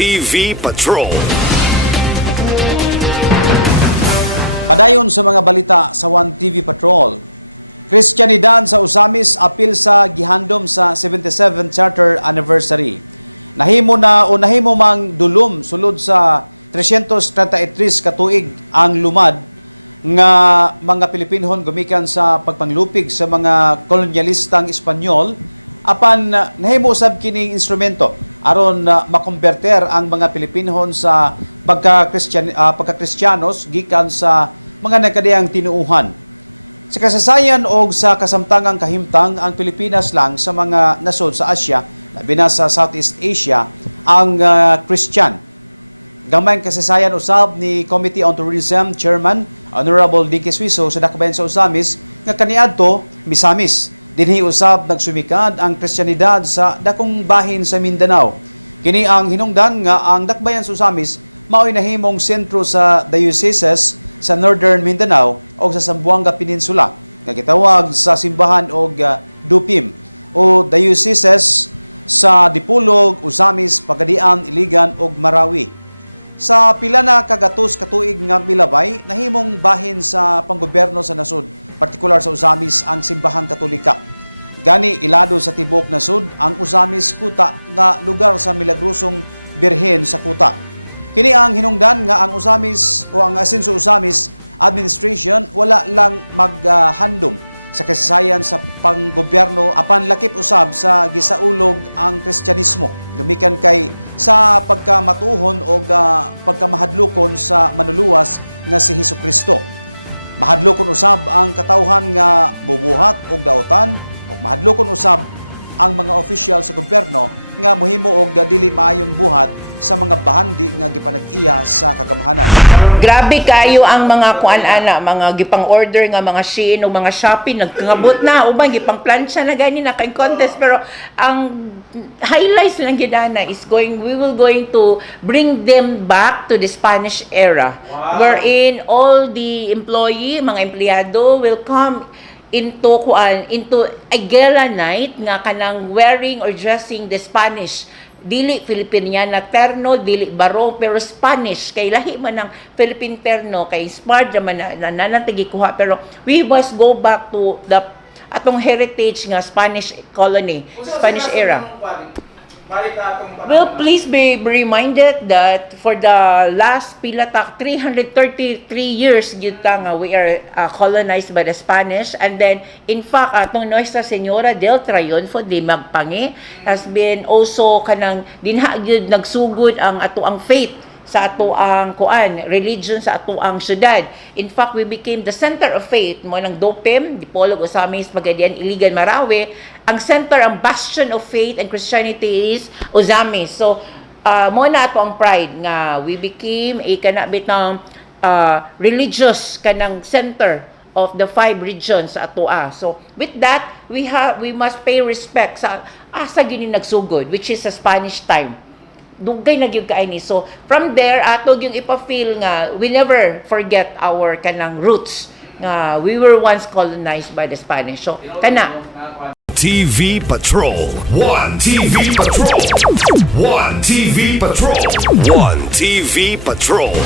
TV Patrol. Grabe kayo ang mga kuan ana, mga gipang order nga mga Shein o mga Shopee nagkangabot na uban gipang plancha na gani na kay contest, pero ang highlights lang gid ana is we will going to bring them back to the Spanish era. Wow. Wherein all the mga empleyado will come into a gala night nga kanang wearing or dressing the Spanish, dili Filipiniana terno, dili barong, pero Spanish kay lahi man ng Philippine terno kay smart man nanatigi kuha, pero we must go back to the atong heritage nga Spanish colony, Spanish era. Well, please be reminded that for the last 333 years gyud nga we are colonized by the Spanish, and then in fact atong Nuestra Señora del Triunfo de Magpangi has been also kanang dinha gyud nagsugod ang atoang faith sa atoang religion sa atoang syudad. In fact, we became the center of faith mo ng Dopem, Dipolog, Osamis, Pagadian, Iligan, Marawi. Ang center, ang bastion of faith and Christianity is Osamis. So, mo na ato ang pride nga we became a kanabit ng religious kanang center of the 5 regions sa atoa. So, with that, we must pay respect sa asa gini nagsugod, which is sa Spanish time. Dugay na gyud kaini. So from there atog yung ipa-feel nga we never forget our kanang roots nga we were once colonized by the Spanish. So kana TV Patrol. 1 TV Patrol. 1 TV Patrol. 1 TV Patrol.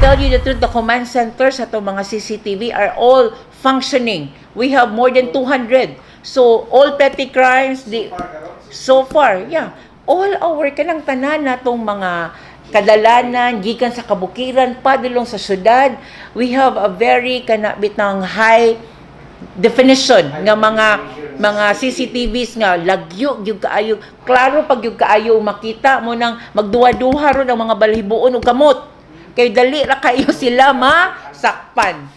tell you the truth, the command centers at mga CCTV are all functioning. We have more than 200. So, all petty crimes, so far, yeah. All our kanang tanan natong mga kadalanan, gikan sa kabukiran, padulong sa syudad, we have a very kanabitang high definition nga mga CCTVs nga lagyo gyud kaayo, klaro pag gyud kaayo makita mo nang magduwa-duha ron ang mga balhiboon og kamot kay dali ra kayo sila masakpan.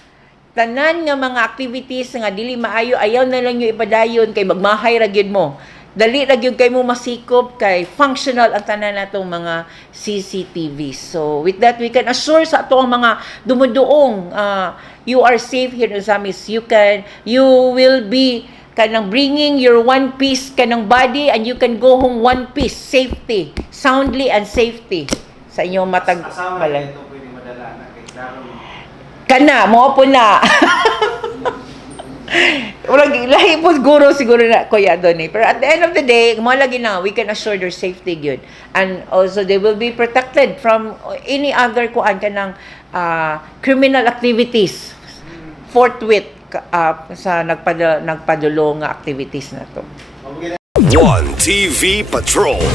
Tanan nga mga activities nga dili maayo, ayaw na lang yung ipadayon kay magmahay ra gyud mo. Dali ra gyud kay mo masikop kay functional ang tanan natong mga CCTV. So with that we can assure sa ato ang mga dumuduong you are safe here in Zamis. You will be kanang bringing your one piece kanang body and you can go home one piece safety, soundly and safety sa inyong matag balay. Ito pwede madala na kay klaro. Kana mo po na. Walang lahi po siguro na Kuya Donnie. Pero at the end of the day, mo lagi na, we can assure their safety good. And also, they will be protected from any other kuan kanang criminal activities forthwith sa nagpadulong nga activities na to. One TV Patrol.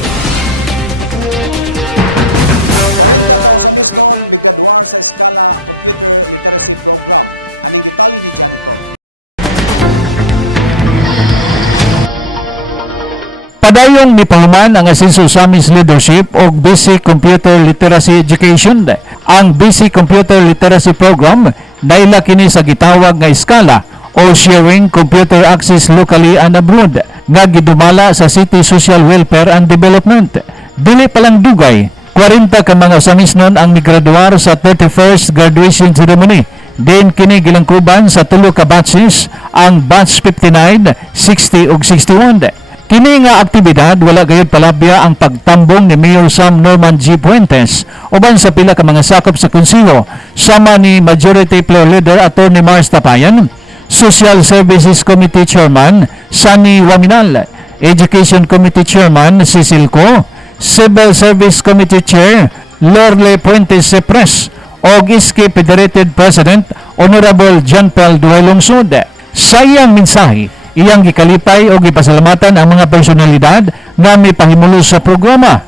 Padayong ni Pahuman ang Asenso Samis Leadership o Basic Computer Literacy Education. Ang Basic Computer Literacy Program naila kini sa gitawag nga skala o Sharing Computer Access Locally and Abroad nga gidumala sa City Social Welfare and Development. Dili palang dugay, 40 ka mga Samisnon ang migraduar sa 31st graduation ceremony. Din kini gilangkuban sa tulo ka batches, ang batch 59, 60 ug 61. Kini nga aktibidad wala gayud palabya ang pagtambong ni Mayor Sam Norman G. Puentes uban sa pila ka mga sakop sa konseho sama ni Majority Floor Leader Attorney Mars Tapayan, Social Services Committee Chairman Sunny Waminal, Education Committee Chairman Cecil Co, Civil Service Committee Chair Lorle Puentes Sepres o ISKI Federated President Honorable John Pel Duelong-Sud. Sayang mensahe iyang gikalipay o gipasalamatan ang mga personalidad na may pahimulo sa programa.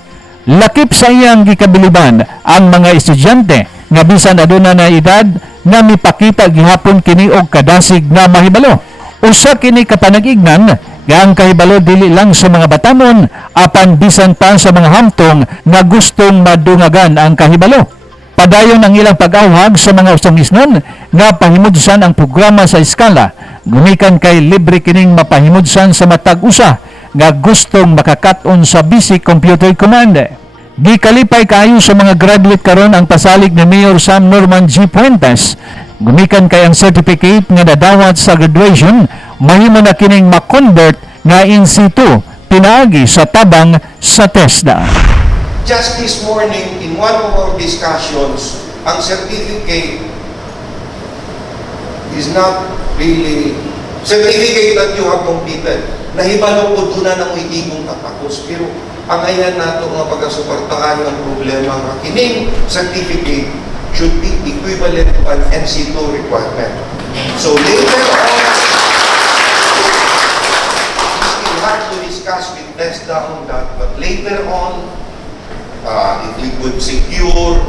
Lakip sa iyang gikabiliban ang mga estudyante nga bisan aduna na edad na mipakita gihapon kini og kadasig na mahibalo. Usa kini kapanag-ignan nga ang kahibalo dili lang sa mga batanon apan bisan pa sa mga hamtong nga gustong madungagan ang kahibalo. Padayon ang ilang pag-awhag sa mga Samisnon nga pahimudsan ang programa sa eskala. Gumikan kay libre kining mapahimudsan sa matag usa nga gustong makakaton sa Basic Computer Command. Gikalipay kaayo sa mga graduate karon ang pasalig ni Mayor Sam Norman G. Puentes. Gumikan kay ang certificate nga nadawat sa graduation mahimo na kining ma-convert nga in situ pinaagi sa tabang sa TESDA. Just this morning, in one of our discussions, ang certificate is not really certificate that you have completed. Nahibalo po doon na ng itigong tapakos. Pero ang ayan nato nga pagkasuportahan ng problema nga kining certificate should be equivalent to an NC2 requirement. So later on, we still have to discuss with TESDA on that, but later on, if we could secure,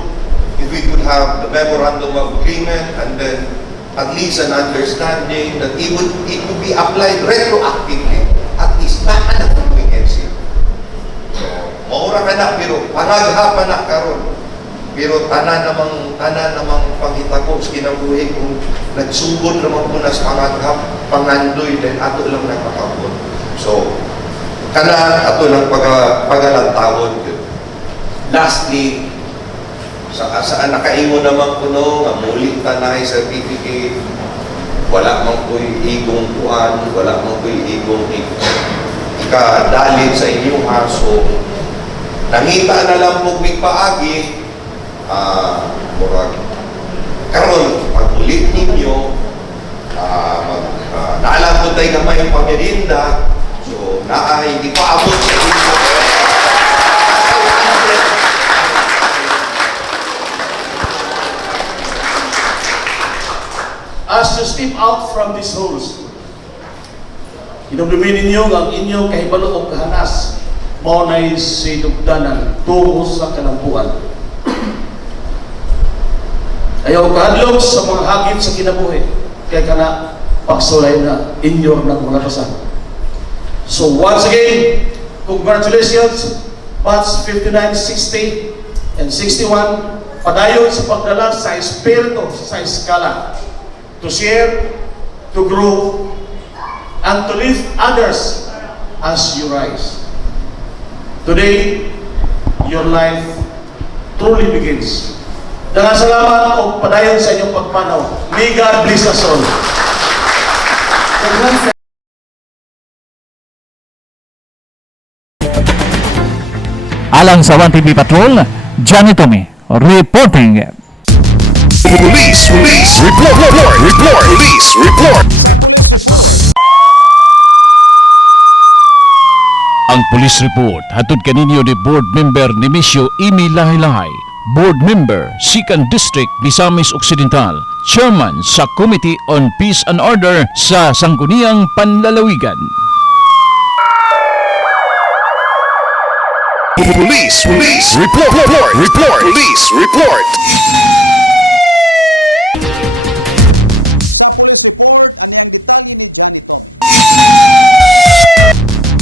if we could have the memorandum of agreement and then at least an understanding that it would be applied retroactively, at least naanak ng PNC. So, maura ka na, pero paragha pa na karon. Pero tanan namang panghitapos kinabuhi kung nagsugod naman po na sa pangaghap, pangandoy, then ato lang nagpakapon. So, kana ato lang pagalantawon. Lastly, saan nakaingo naman kuno nga muli tanay certificate, wala man ko'y igong kuan, wala man ko'y igong ikadalit sa inyong haso. Nangita na lang po paagi, murag karon pag-ulit ninyo, naalam po tayo naman yung pamirinda, so hindi pa abot sa inyo. as you step out from these halls, hinumdumin ninyo ang inyong kahibalo o kahanas, maunay si dugdanan tungo sa kalampuan. Ayaw kahadlok sa mga hagit sa kinabuhi, kaya kana pagsulay na inyo ng mga kasan. So once again, congratulations, batch 59, 60, and 61, padayon sa pagdala sa espiritu, sa eskala, to share, to grow, and to lift others as you rise. Today, your life truly begins. Daghang salamat o padayon sa inyong pagpanaw. May God bless us all. Alang sa 1TV Patrol, Johnny Tommy, reporting. Police report. Police report. Ang police report hatod kaninyo ni board member ni Misyo Imi Lahi-Lahi, board member 2nd District Misamis Occidental, chairman sa Committee on Peace and Order sa Sangguniang Panlalawigan. Police report. Police report.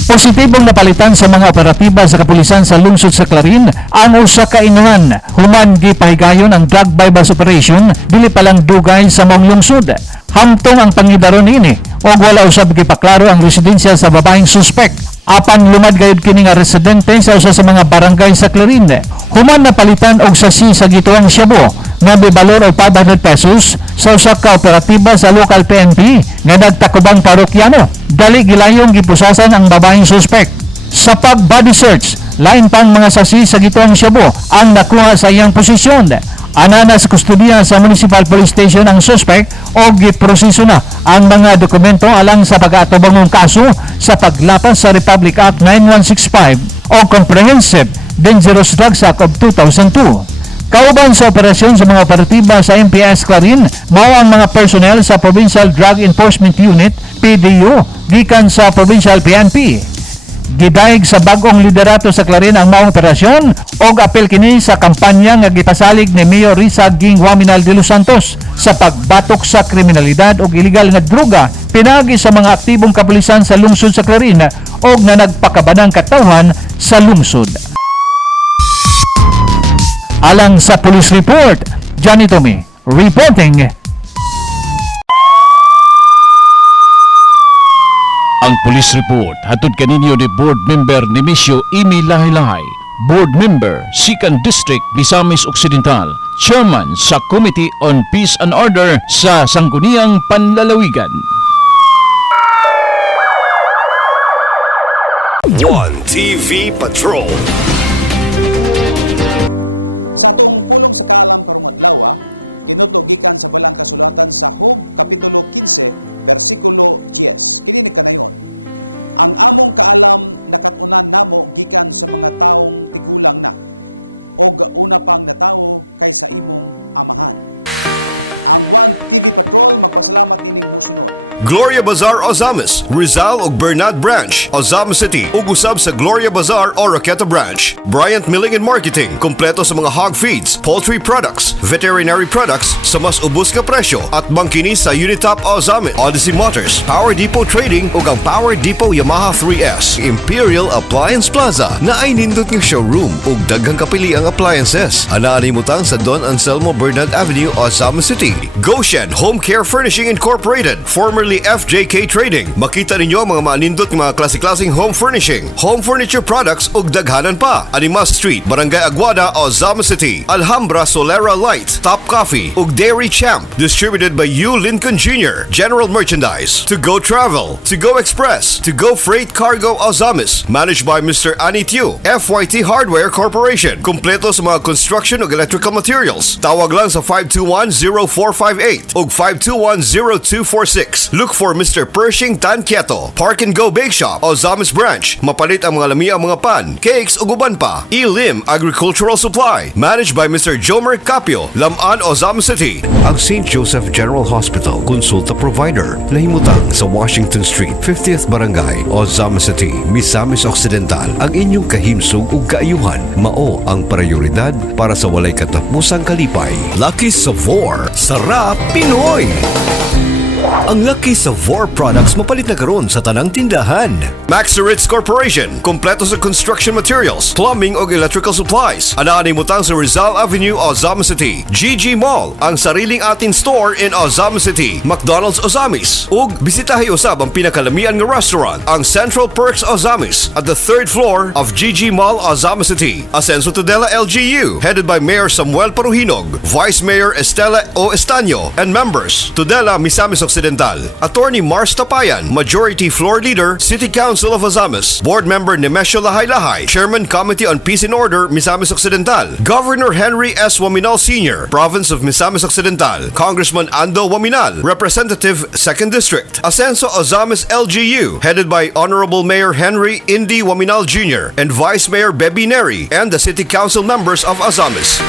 Positibong napalitan sa mga operatiba sa kapulisan sa lungsod sa Clarin ang usa ka inuhan human gipahigayon ang drug bypass operation dili pa lang dugay sa mong lungsod. Hamtong ang pangidaron ini og wala usab gipaklaro ang residensya sa babaeng suspek. Apan lumad gayud kini nga residente sa usa sa mga barangay sa Clarin. Human napalitan og sasi sa gituang Shabu nga bibalor og 500 pesos sa usa ka operatiba sa local PNP nga nagtakubang parokyano. Dali gilayong gipusasan ang babaeng suspek. Sa pag-body search, lain pang mga sasi sa gituang Shabu ang nakuha sa iyang posisyon. Anana sa kustodiya sa Municipal Police Station ang suspek o giproseso na ang mga dokumento alang sa pag-atubangong kaso sa paglapas sa Republic Act 9165 o Comprehensive Dangerous Drugs Act of 2002. Kauban sa operasyon sa mga operatiba sa MPS Clarin, mao ang mga personnel sa Provincial Drug Enforcement Unit, PDU, gikan sa Provincial PNP. Gidaig sa bagong liderato sa Clarin ang maong operasyon og apel kini sa kampanya nga gipasalig ni Mayor Risa Ging Waminal de los Santos sa pagbatok sa kriminalidad og illegal nga droga pinagi sa mga aktibong kapulisan sa lungsod sa Clarin og na nagpakabanang katawhan sa lungsod. Alang sa police report, Johnny Tommy, reporting. Ang police report hatod kaninyo ni board member ni Misyo Imi Lahi-Lahi, board member 2nd District Misamis Occidental, chairman sa Committee on Peace and Order sa Sangguniang Panlalawigan. 1TV Patrol. Gloria Bazaar Ozamis, Rizal ug Bernat Branch, Ozamis City, ug usab sa Gloria Bazaar o Roqueta Branch. Bryant Milling and Marketing, kompleto sa mga hog feeds, poultry products, veterinary products sa mas ubos nga presyo at bangkini sa Unitop Ozamis, Odyssey Motors, Power Depot Trading ug ang Power Depot Yamaha 3S, Imperial Appliance Plaza na ay nindot nga showroom ug daghang kapiliang appliances. Anaan imutang sa Don Anselmo Bernat Avenue, Ozamis City. Goshen Home Care Furnishing Incorporated, formerly FJK Trading. Makita ninyo ang mga manindot ng mga klase-klaseng home furnishing, home furniture products ug daghanan pa. Animas Street, Barangay Aguada, Ozamis City. Alhambra Solera Light, Top Coffee ug Dairy Champ. Distributed by U Lincoln Jr. General Merchandise. To Go Travel, To Go Express, To Go Freight Cargo Ozamis. Managed by Mr. Anitiu. FYT Hardware Corporation. Kompleto sa mga construction ug electrical materials. Tawag lang sa 521-0458 ug 521-0246. Look for Mr. Pershing Tanquieto, Park and Go Bake Shop, Ozamis Branch. Mapalit ang mga lami ang mga pan, cakes o guban pa. Elim Agricultural Supply, managed by Mr. Jomer Capio, Lamaan, Ozamis City. Ang St. Joseph General Hospital, Consulta Provider, nahimutang sa Washington Street, 50th Barangay, Ozamis City, Misamis Occidental. Ang inyong kahimsog ug kaayuhan, mao ang prioridad para sa walay katapusang kalipay. Lucky Savor, sarap Pinoy! Ang Lucky Savor products mapalit na karon sa tanang tindahan. Maxiritz Corporation, kompleto sa construction materials, plumbing o electrical supplies. Anaan imutang sa Rizal Avenue, Ozamis City. GG Mall, ang sariling atin store in Ozamis City. McDonald's Ozamis. Ug bisitahi usab ang pinakalamian nga restaurant, ang Central Perks Ozamis, at the 3rd floor of GG Mall, Ozamis City. Ascenso Tudela LGU, headed by Mayor Samuel Paruhinog, Vice Mayor Estela O. Estaño, and members. Tudela, Misamis Occidental. Attorney Mars Tapayan, Majority Floor Leader, City Council of Ozamis. Board Member Nemesio Lahay-Lahay, Chairman Committee on Peace and Order, Misamis Occidental. Governor Henry S. Waminal Sr., Province of Misamis Occidental. Congressman Ando Waminal, Representative 2nd District. Ascenso Ozamis LGU, headed by Honorable Mayor Henry Indy Waminal Jr. and Vice Mayor Bebby Neri, and the City Council members of Ozamis.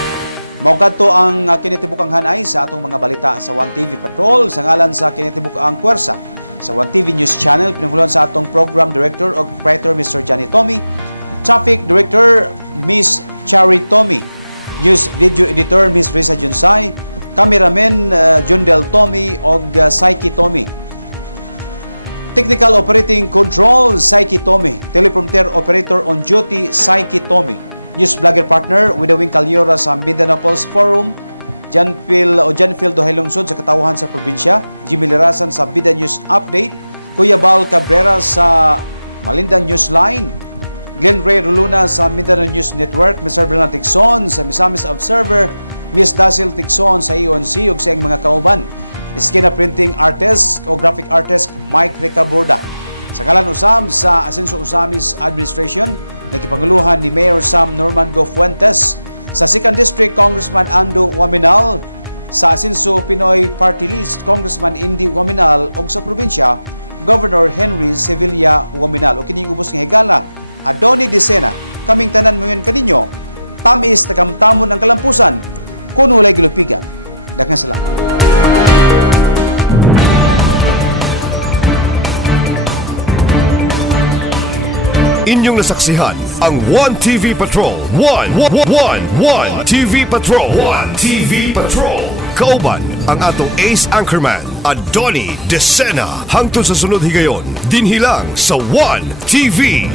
Inyong nasaksihan ang One TV Patrol. One TV Patrol. One TV Patrol. Kauban ang atong ace anchorman, Adoni Desena. Hangtod sa sunod higayon, dinhilang sa One TV.